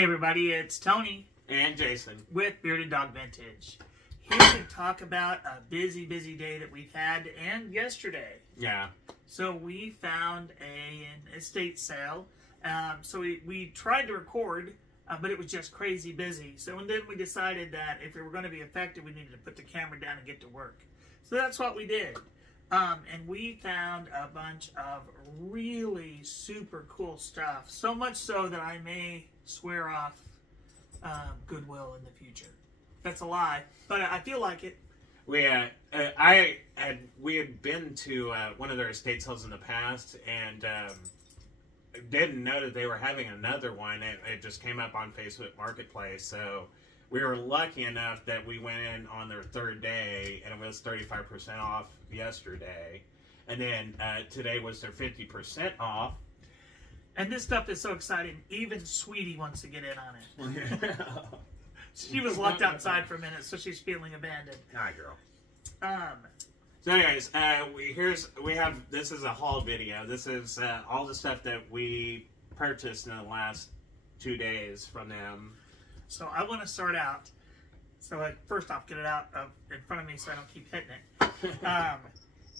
Hey everybody, it's Tony And Jason. with Bearded Dog Vintage. Here to talk about a busy day that we've had and yesterday. Yeah. So we found an estate sale. So we tried to record, but it was just crazy busy. So and then we decided that if we were going to be effective, we needed to put the camera down and get to work. So that's what we did. And we found a bunch of really super cool stuff. So much so that I may swear off Goodwill in the future. That's a lie, but I feel like it. We had been to one of their estate sales in the past, and didn't know that they were having another one. It just came up on Facebook Marketplace, so we were lucky enough that we went in on their third day, and it was 35% off yesterday, and then today was their 50% off. And this stuff is so exciting. Even Sweetie wants to get in on it. She was locked outside for a minute, so she's feeling abandoned. Hi, girl. Um, So, anyways, this is a haul video. This is all the stuff that we purchased in the last 2 days from them. So I want to start out. So first off, get it out in front of me so I don't keep hitting it.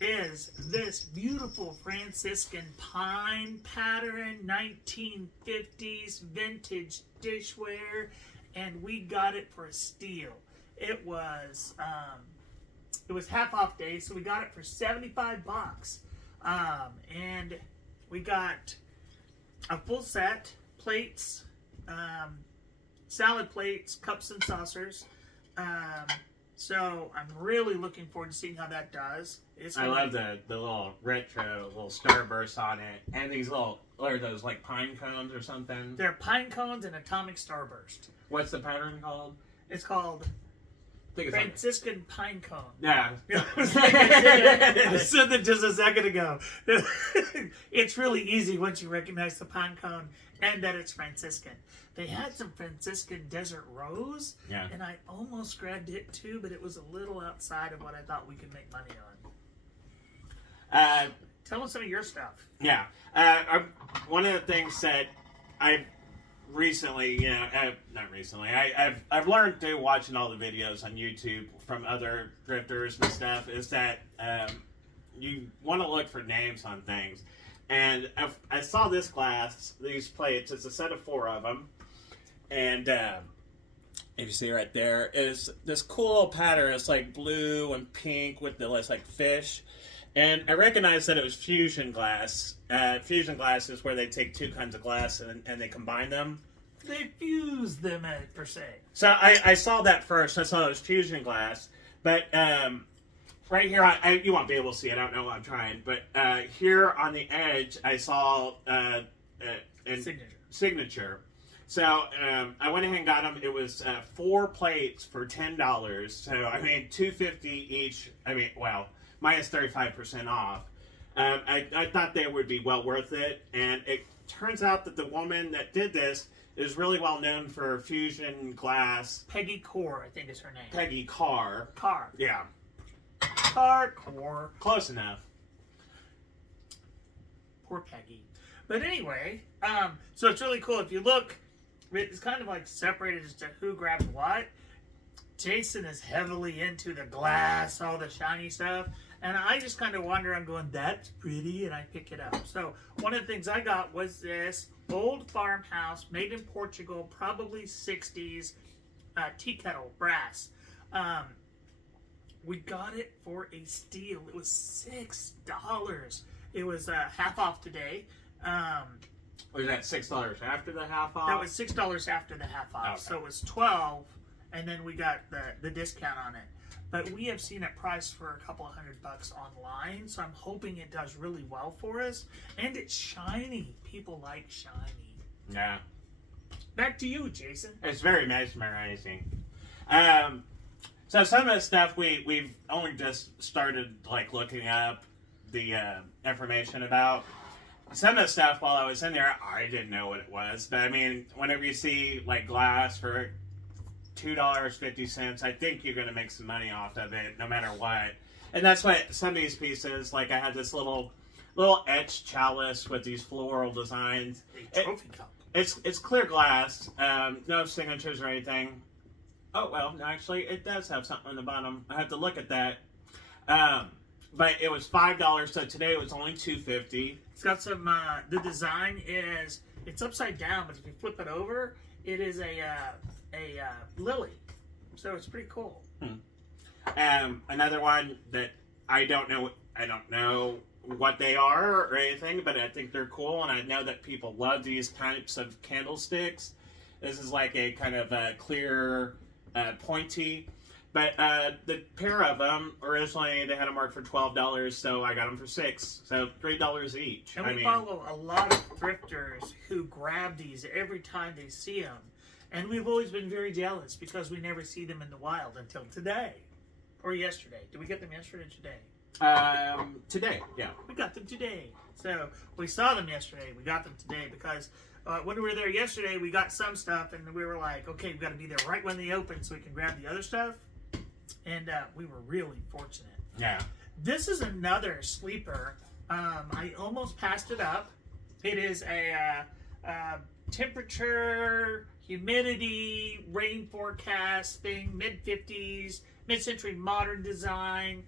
Is this beautiful Franciscan pine pattern 1950s vintage dishware, and we got it for a steal. It was half off day, so we got it for $75. And we got a full set, plates, salad plates, cups and saucers. So I'm really looking forward to seeing how that does. I love the little retro little starburst on it, and these little, what are those, like pine cones or something? They're pine cones and atomic starburst. What's the pattern called? It's called Franciscan pine cone. Yeah. I said that just a second ago. It's really easy once you recognize the pine cone and that it's Franciscan. They had some Franciscan desert rose, and I almost grabbed it too, but it was a little outside of what I thought we could make money on. Tell us some of your stuff. Yeah. One of the things that I've recently, not recently, I've learned through watching all the videos on YouTube from other drifters and stuff, is that you want to look for names on things. And I saw this glass, these plates, it's a set of 4 of them. And if you see right there, is this cool little pattern. It's like blue and pink with the like fish. And I recognized that it was fusion glass. Fusion glass is where they take 2 kinds of glass and they combine them. They fuse them, per se. So I saw that first. I saw it was fusion glass. But right here, you won't be able to see it. I don't know what I'm trying. But here on the edge, I saw Signature. So I went ahead and got them. It was 4 plates for $10. So, I mean, $2.50 each. I mean, well, minus 35% off. I thought they would be well worth it. And it turns out that the woman that did this is really well known for fusion glass. Peggy Core, I think is her name. Peggy Carr. Carr. Yeah. Core. Close enough. Poor Peggy. But anyway, so it's really cool. If you look, it's kind of like separated as to who grabbed what. Jason is heavily into the glass, all the shiny stuff. And I just kind of wander around going, that's pretty, and I pick it up. So one of the things I got was this old farmhouse made in Portugal, probably 60s, tea kettle, brass. We got it for a steal. It was $6. It was half off today. Was that $6 after the half off? That was $6 after the half off. Okay. So it was $12, and then we got the discount on it. But we have seen it priced for a couple of $100 online, so I'm hoping it does really well for us. And it's shiny. People like shiny. Yeah. Back to you, Jason. It's very mesmerizing. So some of the stuff we've only just started like looking up the information about. Some of the stuff while I was in there, I didn't know what it was. But I mean, whenever you see like glass for $2.50, I think you're going to make some money off of it, no matter what. And that's what some of these pieces, like I had this little etched chalice with these floral designs. A trophy cup. It's clear glass. No signatures or anything. Oh well, no, actually, it does have something on the bottom. I have to look at that. But it was $5, so today it was only $2.50. It's got some. The design is it's upside down, but if you flip it over, it is a lily. So it's pretty cool. Another one that I don't know what they are or anything, but I think they're cool, and I know that people love these types of candlesticks. This is like a kind of a clear, pointy. But the pair of them, originally they had them marked for $12, so I got them for $6. So $3 each. And we follow a lot of thrifters who grab these every time they see them. And we've always been very jealous because we never see them in the wild until today. Or yesterday. Did we get them yesterday or today? Today, yeah. We got them today. So we saw them yesterday. We got them today because when we were there yesterday, we got some stuff and we were like, okay, we've got to be there right when they open so we can grab the other stuff. And we were really fortunate. Yeah. This is another sleeper. I almost passed it up. It is a temperature, humidity, rain forecast thing, mid-50s, mid-century modern design.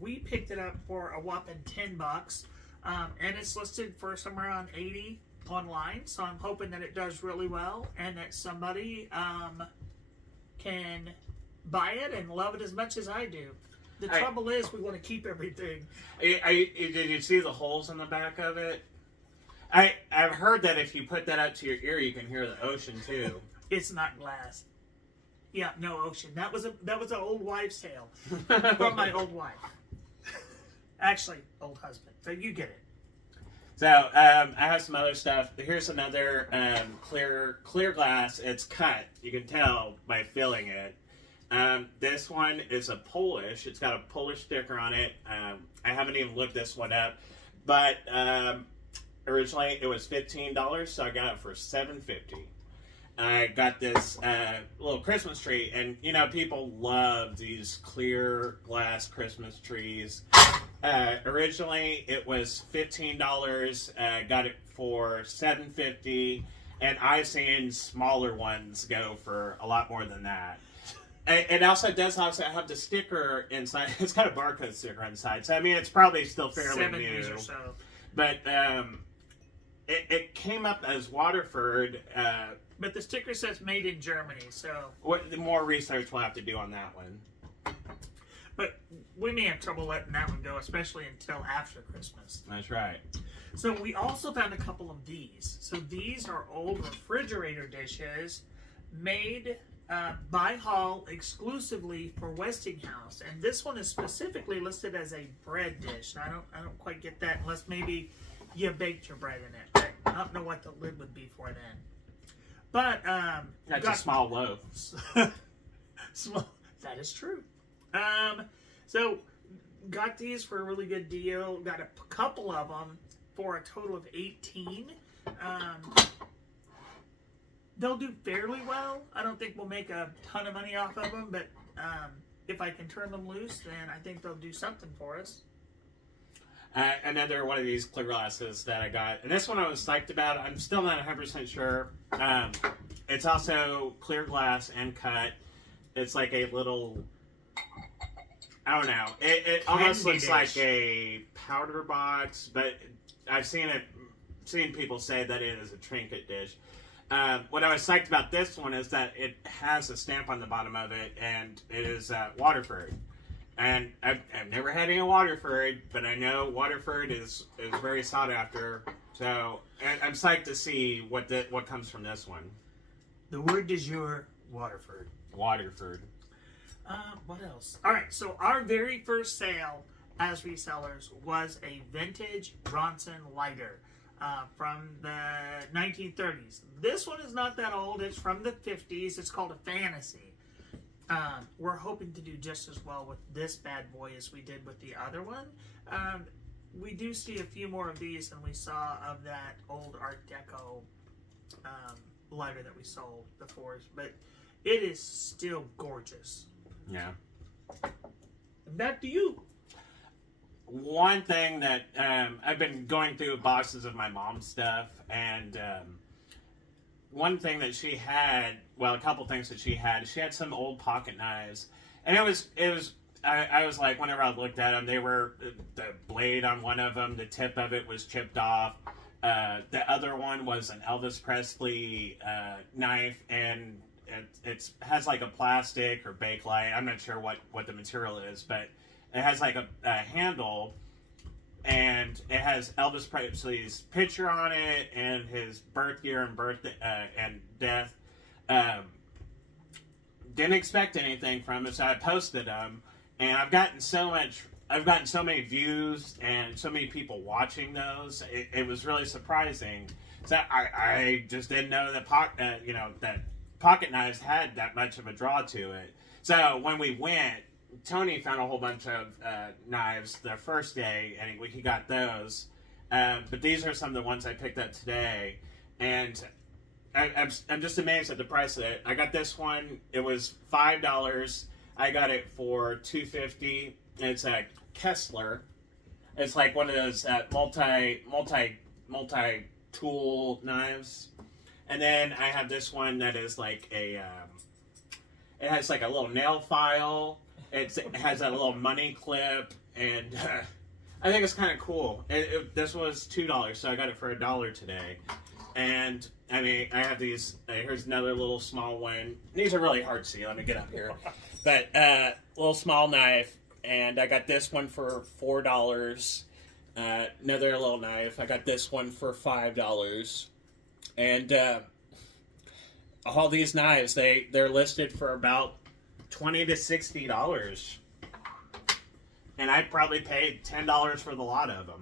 We picked it up for a whopping $10, and it's listed for somewhere around $80 online. So I'm hoping that it does really well and that somebody can buy it and love it as much as I do. The trouble is, we want to keep everything. Did you see the holes in the back of it? I've heard that if you put that up to your ear, you can hear the ocean too. It's not glass. Yeah, no ocean. That was an old wives' tale from my old wife. Actually, old husband. So you get it. So I have some other stuff. Here's another clear glass. It's cut. You can tell by feeling it. This one is a Polish. It's got a Polish sticker on it. I haven't even looked this one up, but originally it was $15, so I got it for $7.50. I got this little Christmas tree, and you know people love these clear glass Christmas trees. Originally it was $15. Got it for $7.50, and I've seen smaller ones go for a lot more than that. It also does have the sticker inside. It's got a barcode sticker inside. So, I mean, it's probably still fairly 7 new. years or so. But it came up as Waterford. But the sticker says made in Germany, so... The more research we'll have to do on that one. But we may have trouble letting that one go, especially until after Christmas. That's right. So we also found a couple of these. So these are old refrigerator dishes made... by Hall exclusively for Westinghouse, and this one is specifically listed as a bread dish. I don't quite get that unless maybe you baked your bread in it. I don't know what the lid would be for then. But that's a small loaf. Small. That is true. So got these for a really good deal. Got a couple of them for a total of $18. They'll do fairly well. I don't think we'll make a ton of money off of them, but if I can turn them loose, then I think they'll do something for us. Another one of these clear glasses that I got, and this one I was psyched about. I'm still not 100% sure. It's also clear glass and cut. It's like a little, I don't know. It almost looks dish. like a powder box, but I've seen people say that it is a trinket dish. What I was psyched about this one is that it has a stamp on the bottom of it, and it is Waterford. And I've never had any Waterford, but I know Waterford is very sought after. So I'm psyched to see what comes from this one. The word du jour, Waterford. Waterford. What else? All right, so our very first sale as resellers was a vintage Bronson lighter. From the 1930s. This one is not that old. It's from the 50s. It's called a Fantasy. We're hoping to do just as well with this bad boy as we did with the other one. We do see a few more of these than we saw of that old Art Deco lighter that we sold before. But it is still gorgeous. Yeah. Back to you. one thing that I've been going through boxes of my mom's stuff, and one thing that she had, well, a couple things that she had some old pocket knives, and it was. I was like, whenever I looked at them, they were the blade on one of them, the tip of it was chipped off. The other one was an Elvis Presley knife, and it has like a plastic or bakelite. I'm not sure what the material is, but it has like a handle, and it has Elvis Presley's picture on it and his birth year and death. Didn't expect anything from it, so I posted them, and I've gotten so many views and so many people watching those. It was really surprising. So I just didn't know that that pocket knives had that much of a draw to it. So when we went, Tony found a whole bunch of knives the first day, and he got those. But these are some of the ones I picked up today, and I'm just amazed at the price of it. I got this one. It was $5. I got it for $2.50. It's a Kessler. It's like one of those multi tool knives. And then I have this one that is like it has like a little nail file. It has a little money clip, and I think it's kind of cool. This was $2, so I got it for $1 today. And I mean, I have these. Here's another little small one. These are really hard to see. Let me get up here. But little small knife, and I got this one for $4. Another little knife. I got this one for $5. And all these knives, they're listed for about $20 to $60, and I probably paid $10 for the lot of them,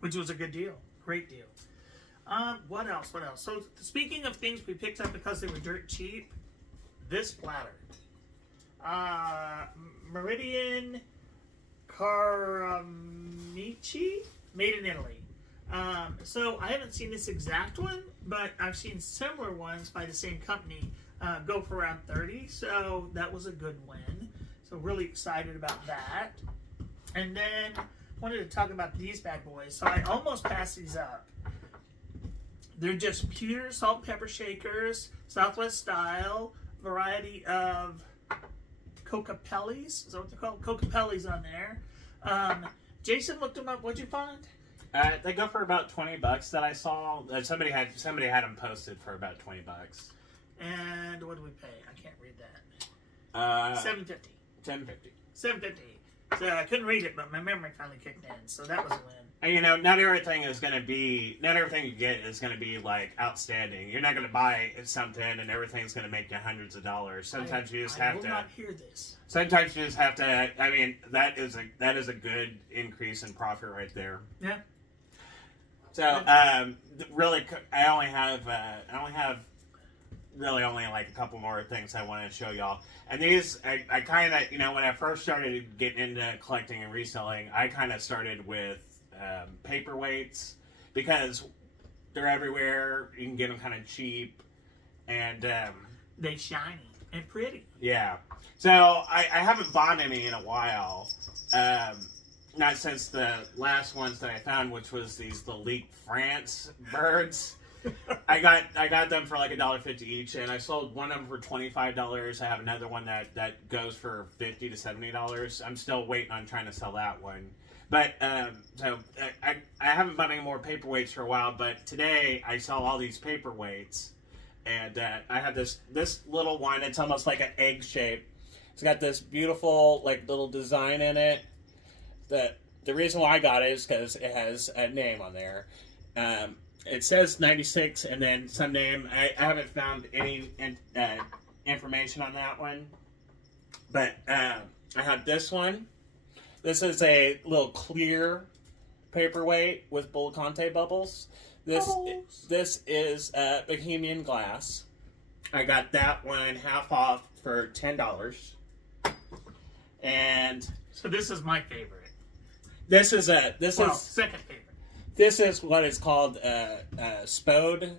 which was a good deal, great deal. What else? So speaking of things we picked up because they were dirt cheap, this platter, Meridian Caramici, made in Italy. So I haven't seen this exact one, but I've seen similar ones by the same company go for around $30. So that was a good win. So really excited about that. And then wanted to talk about these bad boys. So I almost passed these up. They're just pure salt and pepper shakers, Southwest style, variety of Cocapellis. Is that what they're called? Cocapellis on there. Jason looked them up. What'd you find? They go for about $20 that I saw. Somebody had them posted for about $20. And what do we pay? I can't read that. $7.50. $7.50. So I couldn't read it, but my memory finally kicked in. So that was a win. And, not everything you get is going to be like outstanding. You're not going to buy something and everything's going to make you hundreds of dollars. Sometimes you just have to. I will not hear this. Sometimes you just have to. I mean, that is a good increase in profit right there. Yeah. So really, I only have really only like a couple more things I want to show y'all. And these, I kind of, when I first started getting into collecting and reselling, I kind of started with paperweights because they're everywhere. You can get them kind of cheap, and they shiny and pretty. Yeah. So I haven't bought any in a while. Not since the last ones that I found, which was these Lalique France birds. I got them for like $1.50 each, and I sold one of them for $25. I have another one that goes for $50 to $70. I'm still waiting on trying to sell that one. But so I haven't bought any more paperweights for a while. But today I saw all these paperweights, and I have this little one. It's almost like an egg shape. It's got this beautiful like little design in it. The reason why I got it is because it has a name on there. It says 96 and then some name. I haven't found any information on that one. But I have this one. This is a little clear paperweight with Bullicante bubbles. This is Bohemian glass. I got that one half off for $10. And so this is my favorite. This is second favorite. This is what is called Spode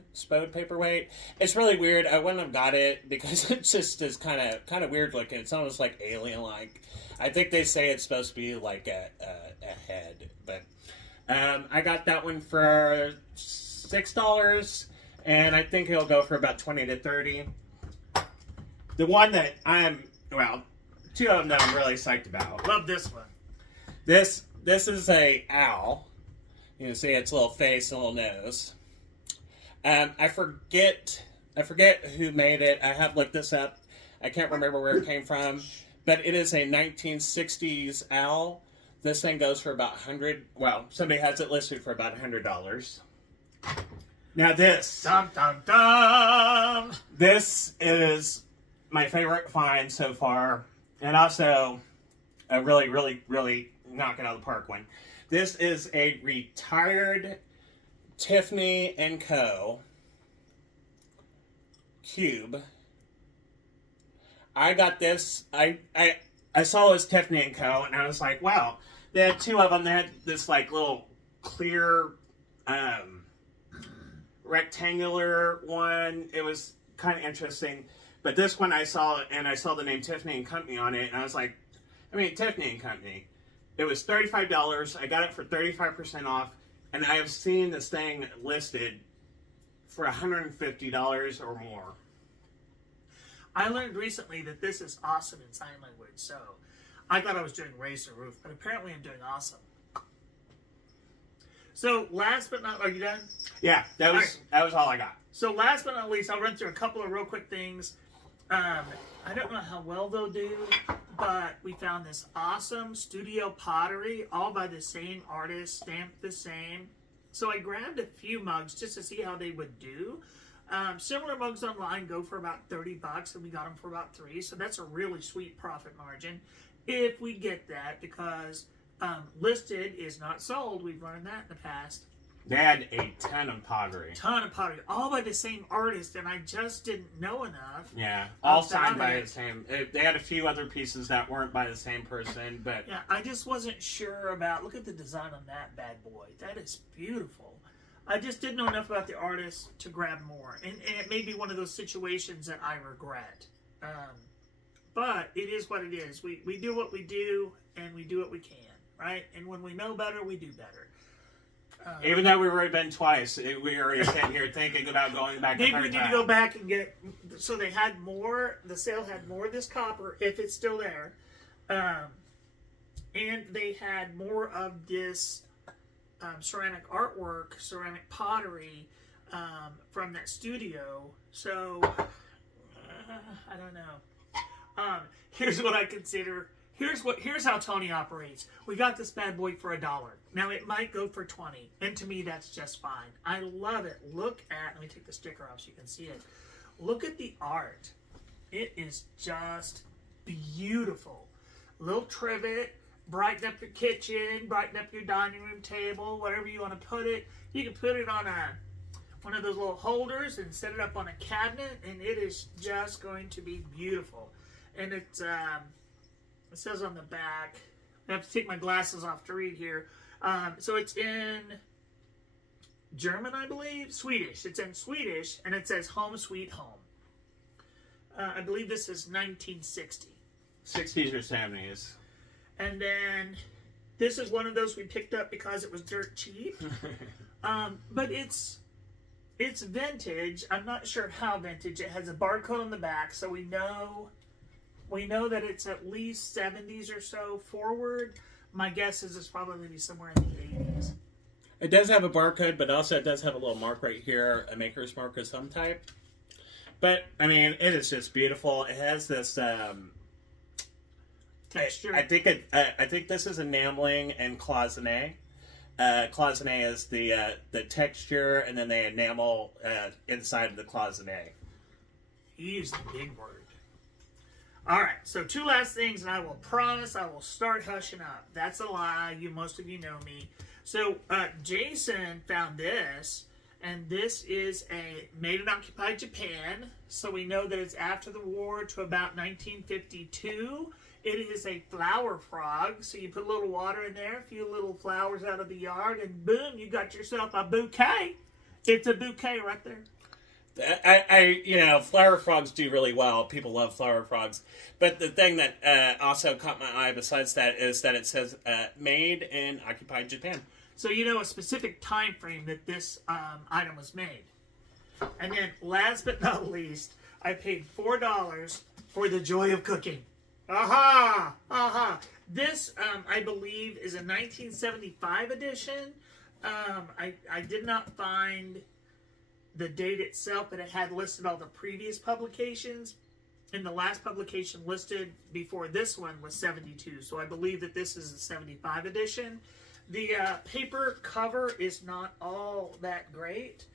paperweight. It's really weird. I wouldn't have got it because it just is kind of weird looking. It's almost like alien like. I think they say it's supposed to be like a head, but I got that one for $6, and I think it'll go for about 20 to 30. The one that two of them that I'm really psyched about. Love this one. This is a owl. You can see its little face and little nose. I forget who made it. I have looked this up. I can't remember where it came from, but it is a 1960s owl. This thing goes for about $100. Well, somebody has it listed for about $100. Now this. Dum dum dum. This is my favorite find so far, and also a really, really, really knock it out of the park one. This is a retired Tiffany & Co. cube. I got this. I saw this Tiffany & Co. and I was like, wow. They had two of them. They had this like little clear rectangular one. It was kind of interesting. But this one I saw, and I saw the name Tiffany & Company on it, and I was like, Tiffany & Company. It was $35. I got it for 35% off, and I have seen this thing listed for $150 or more. I learned recently that this is awesome in sign language, so I thought I was doing raise the roof, but apparently I'm doing awesome. So last but not, are you done? Yeah, that was all I got. So last but not least, I'll run through a couple of real quick things. I don't know how well they'll do, but we found this awesome studio pottery, all by the same artist, stamped the same. So I grabbed a few mugs just to see how they would do. Similar mugs online go for about $30, and we got them for about $3. So that's a really sweet profit margin if we get that, because listed is not sold. We've learned that in the past. They had a ton of pottery. All by the same artist, and I just didn't know enough. Yeah, all signed by the same. They had a few other pieces that weren't by the same person, but yeah, I just wasn't sure about. Look at the design on that bad boy. That is beautiful. I just didn't know enough about the artist to grab more, and it may be one of those situations that I regret. But it is what it is. We do what we do, and we do what we can, right? And when we know better, we do better. Even though we've already been twice, we are sitting here thinking about going back. Maybe we need to go back and get. So they had more. The sale had more of this copper, if it's still there, and they had more of this ceramic artwork, ceramic pottery from that studio. So I don't know. Here's what I consider. Here's how Tony operates. We got this bad boy for $1. Now it might go for 20, and to me that's just fine. I love it. Look at. Let me take the sticker off so you can see it. Look at the art. It is just beautiful. Little trivet, brighten up your kitchen, brighten up your dining room table, whatever you want to put it. You can put it on one of those little holders and set it up on a cabinet, and it is just going to be beautiful. And it's it says on the back, I have to take my glasses off to read here. So it's in German, I believe. Swedish. It's in Swedish, and it says Home Sweet Home. I believe this is 1960. 60s or 70s. And then this is one of those we picked up because it was dirt cheap. But it's vintage. I'm not sure how vintage. It has a barcode on the back, so we know that it's at least 70s or so forward. My guess is it's probably going to be somewhere in the 80s. It does have a barcode, but also it does have a little mark right here, a maker's mark of some type. But, I mean, it is just beautiful. It has this texture. I think this is enameling and cloisonne. Cloisonne is the texture, and then they enamel inside of the cloisonne. You used the big word. All right, so two last things, and I will promise I will start hushing up. That's a lie. Most of you know me. So Jason found this, and this is made in occupied Japan. So we know that it's after the war to about 1952. It is a flower frog, so you put a little water in there, a few little flowers out of the yard, and boom, you got yourself a bouquet. It's a bouquet right there. Flower frogs do really well. People love flower frogs. But the thing that also caught my eye besides that is that it says made in occupied Japan. So you know a specific time frame that this item was made. And then, last but not least, I paid $4 for the joy of cooking. Aha! Aha! This, I believe, is a 1975 edition. I did not find the date itself, but it had listed all the previous publications. And the last publication listed before this one was 72. So I believe that this is the 75 edition. The paper cover is not all that great,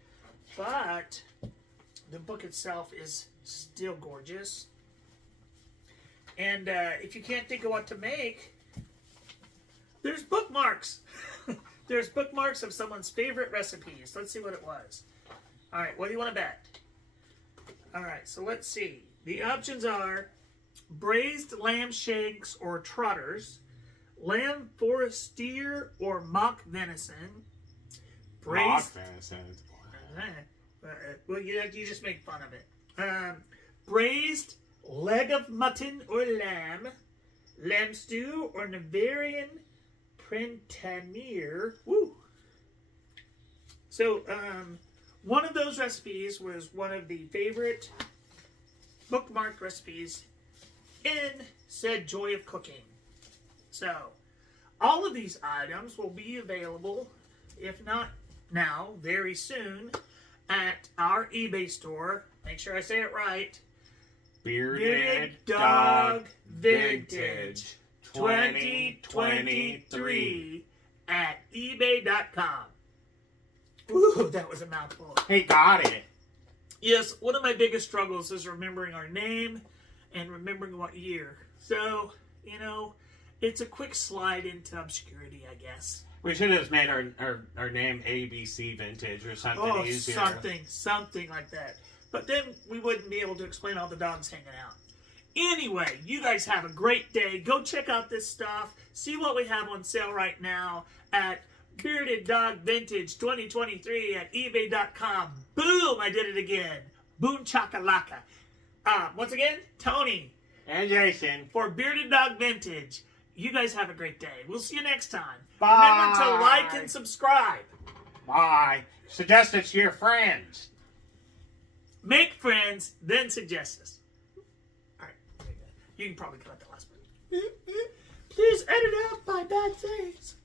but the book itself is still gorgeous. And if you can't think of what to make, there's bookmarks. There's bookmarks of someone's favorite recipes. Let's see what it was. All right, what do you want to bet? All right, so let's see. The options are braised lamb shanks or trotters, lamb forestier or mock venison, braised... Mock venison. Well, you just make fun of it. Braised leg of mutton or lamb stew or Navarian printanier. Woo! So, one of those recipes was one of the favorite bookmarked recipes in said Joy of Cooking. So, all of these items will be available, if not now, very soon, at our eBay store. Make sure I say it right. Bearded Dog Vintage 2023 at ebay.com. Ooh, that was a mouthful. He got it. Yes, one of my biggest struggles is remembering our name and remembering what year. So, it's a quick slide into obscurity, I guess. We should have made our name ABC Vintage or something easier. Something like that. But then we wouldn't be able to explain all the dogs hanging out. Anyway, you guys have a great day. Go check out this stuff. See what we have on sale right now at Bearded Dog Vintage 2023 at ebay.com. Boom! I did it again. Boom chakalaka. Once again, Tony. And Jason. For Bearded Dog Vintage. You guys have a great day. We'll see you next time. Bye. Remember to like and subscribe. Bye. Suggest it to your friends. Make friends, then suggest us. All right. You can probably cut that last part. Please edit out my bad things.